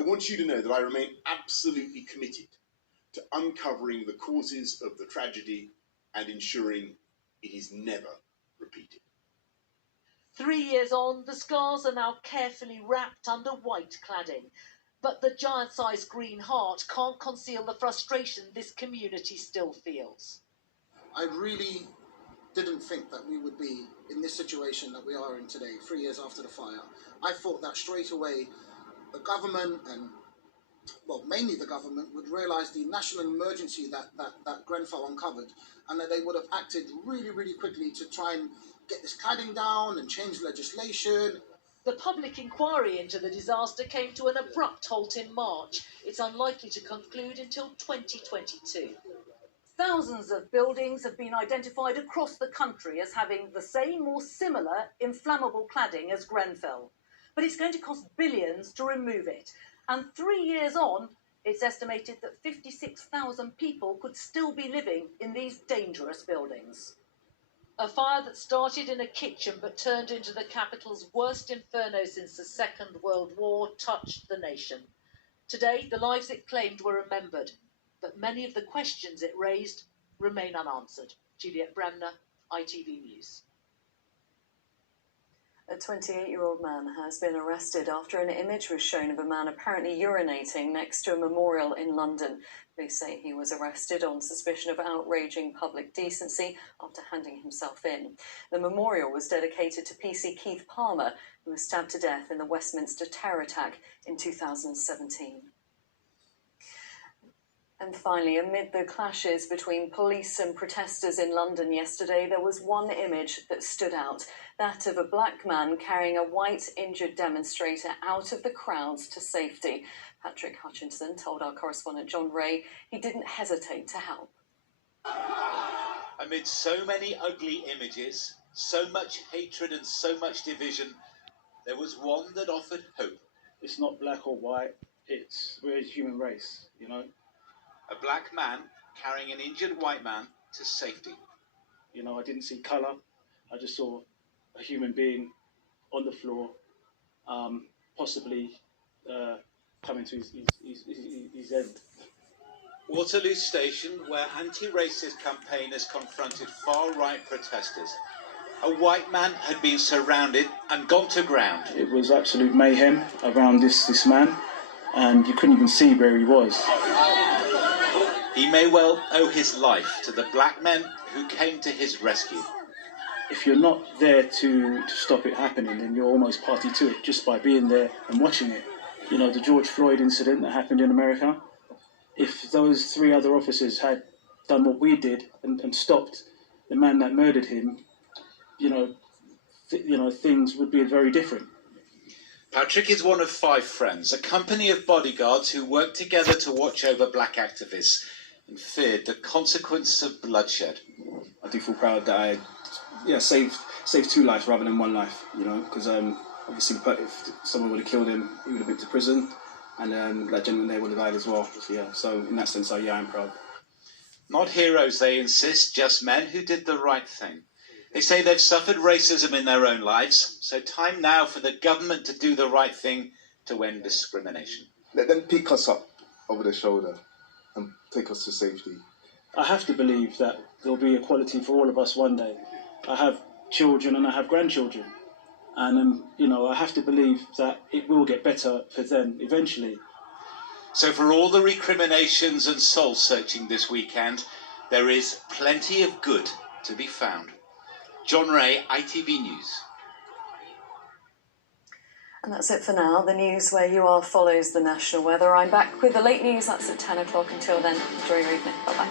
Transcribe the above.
I want you to know that I remain absolutely committed to uncovering the causes of the tragedy and ensuring it is never repeated. 3 years on, the scars are now carefully wrapped under white cladding. But the giant-sized green heart can't conceal the frustration this community still feels. I really didn't think that we would be in this situation that we are in today, 3 years after the fire. I thought that straight away the government and, well, mainly the government would realise the national emergency that Grenfell uncovered, and that they would have acted really, really quickly to try and get this cladding down and change legislation. The public inquiry into the disaster came to an abrupt halt in March. It's unlikely to conclude until 2022. Thousands of buildings have been identified across the country as having the same or similar inflammable cladding as Grenfell. But it's going to cost billions to remove it. And 3 years on, it's estimated that 56,000 people could still be living in these dangerous buildings. A fire that started in a kitchen but turned into the capital's worst inferno since the Second World War touched the nation. Today, the lives it claimed were remembered, but many of the questions it raised remain unanswered. Juliet Bremner, ITV News. A 28-year-old man has been arrested after an image was shown of a man apparently urinating next to a memorial in London. Police say he was arrested on suspicion of outraging public decency after handing himself in. The memorial was dedicated to PC Keith Palmer, who was stabbed to death in the Westminster terror attack in 2017. And finally, amid the clashes between police and protesters in London yesterday, there was one image that stood out, that of a black man carrying a white injured demonstrator out of the crowds to safety. Patrick Hutchinson told our correspondent John Ray he didn't hesitate to help. Amid so many ugly images, so much hatred and so much division, there was one that offered hope. It's not black or white, we're a human race, you know. A black man carrying an injured white man to safety. You know, I didn't see colour. I just saw a human being on the floor, possibly coming to his end. Waterloo Station, where anti-racist campaigners confronted far-right protesters. A white man had been surrounded and gone to ground. It was absolute mayhem around this man, and you couldn't even see where he was. He may well owe his life to the black men who came to his rescue. If you're not there to stop it happening, then you're almost party to it just by being there and watching it. You know, the George Floyd incident that happened in America, if those 3 other officers had done what we did and stopped the man that murdered him, things would be very different. Patrick is one of 5 friends, a company of bodyguards who worked together to watch over black activists and feared the consequence of bloodshed. I do feel proud that I saved 2 lives rather than 1 life, you know, because obviously if someone would have killed him, he would have been to prison, and that gentleman there would have died as well. So in that sense, I'm proud. Not heroes, they insist, just men who did the right thing. They say they've suffered racism in their own lives, so time now for the government to do the right thing to end discrimination. Let them pick us up over the shoulder and take us to safety. I have to believe that there'll be equality for all of us one day. I have children and I have grandchildren, and I have to believe that it will get better for them eventually. So for all the recriminations and soul searching this weekend, there is plenty of good to be found. John Ray, ITV News. And that's it for now. The news where you are follows the national weather. I'm back with the late news. That's at 10 o'clock. Until then, enjoy your evening. Bye-bye.